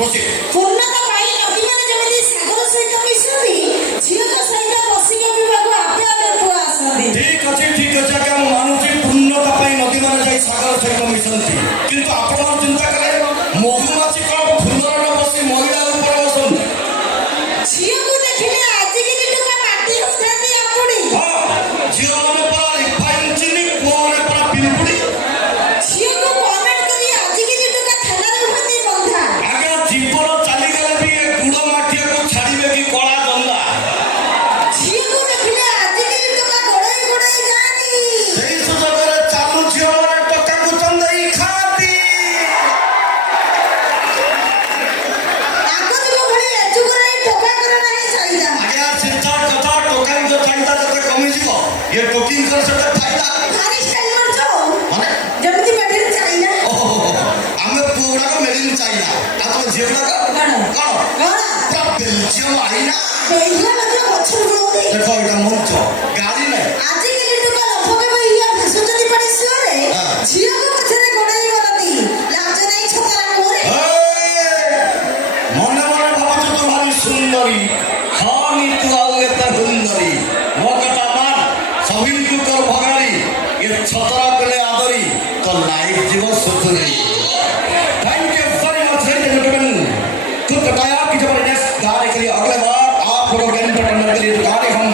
ଖୁସି ପୂର୍ଣ୍ଣତା ପାଇଁ ନଦୀମାନେ ଯେମିତି ସାଗର ସହିତ ମିଶନ୍ତି, ଝିଅଙ୍କ ସହିତ ବସିକି ବିବାକୁ ଆପେ ଆପେ ପୁଅ ଆସନ୍ତି। ଠିକ ଅଛି ଆଜ୍ଞା, ମୁଁ ମାନୁଛି ପୂର୍ଣ୍ଣତା ପାଇଁ ନଦୀମାନେ ଯାଇ ସାଗର ସହିତ ମିଶନ୍ତି, କିନ୍ତୁ ଆପଣ ଚିନ୍ତା କଲେ ମହୁମାଛି କଣ ଫୁଲରେ ବସି ମହିଳା ଉପରେ ବସନ୍ତି? ଝିଅକୁ ଦେଖିଲେ ଆଜିକାଲି ଟୋକା ମାଟି ହଉଥାନ୍ତି ଆପୁଡି। ଝିଅମାନେ ପରା ରିଫାଇନ ଚିନି, ପୁଅମାନେ ପରା ପିମ୍ପୁଡି। ଝିଅକୁ କମେଣ୍ଟ କରି ଆଜିକାଲି ଟୋକା ଥାନାରେ ହୁଅନ୍ତି ବନ୍ଧା। ଆଜ୍ଞା ଜୀବନ ଚାଲିଗଲେ ବି ଏ ଗୁଡ଼ ମାଠିଆକୁ ଛାଡ଼ିବେ କି କଳା ଦଣ୍ଡା? ଝିଅକୁ ଦେଖିଲେ ଆଜିକାଲି ଟୋକା ଗୋଡେଇ ଗୋଡେଇ ଯାଆନ୍ତି। ସେଇ ସୁଯୋଗରେ ଚାଲୁ ଝିଅମାନେ ଟୋକାକୁ ଚନ୍ଦେଇ ଖାଆନ୍ତି। ଆଗ ଯୁଗ ଭଳି ଏ ଯୁଗରେ ଟୋକାଙ୍କର ନାହିଁ ଚାହିଦା। ଆଜ୍ଞା ସିଧା କଥା, ଟୋକାଙ୍କ ଚାହିଦା ଯେତେ କମିଯିବ ଏ ଟୋକିଙ୍କର ସେତେ ଫାଇଦା। ଭାରି ଷ୍ଟାଇଲ ମାରୁଛ ମାନେ ଯେମିତି ମେଡିନ୍ ଚାଇନା। ଆମେ ପୁଅ ଗୁଡାକ ମେଡିନ୍ ଚାଇନା, ଆଉ ତମ ଝିଅ ଗୁଡାକ କଣ କଣ କଣ ପୁରା ବେଲଜିୟମ ଆଇନା। ସେଇଆ ମଧ୍ୟ ପଛରୁ ବୁଲନ୍ତି। ଦେଖ ଏଇଟା ମଞ୍ଚ, ଗାଡି ନାହିଁ। ଆଜିକାଲି ଟୋକା ଲମ୍ଫ କେବେ ଇଆ ଭାସୁଛନ୍ତି ପାଣି ସୁଅରେ, ଝିଅକୁ ପଛରେ ଗୋଡେଇ କରନ୍ତି। ଲାଜ ନାହିଁ ଛତାରା ମୁହଁରେ। ମନେ ମନେ ଭାବୁଛୁ ତୁ ଭାରି ସୁନ୍ଦରୀ, ହଁ ନି ତୁ ଆଉ ଏତେ ସୁନ୍ଦରୀ। ମୋ କଥା ମାନ, ସବିଙ୍କୁ ତୋର ଭଗାଡ଼ି ଏ ଛତରା କଲେ ଆଦରି ତ ଲାଇଫ ଯିବ ସୁଧୁରି। Thank you very much ladies and gentleman. खुद बताया कि जबरदस्त गाने के लिए अगले बार आप लोगों के एंटरटेनमेंट के लिए गाने हम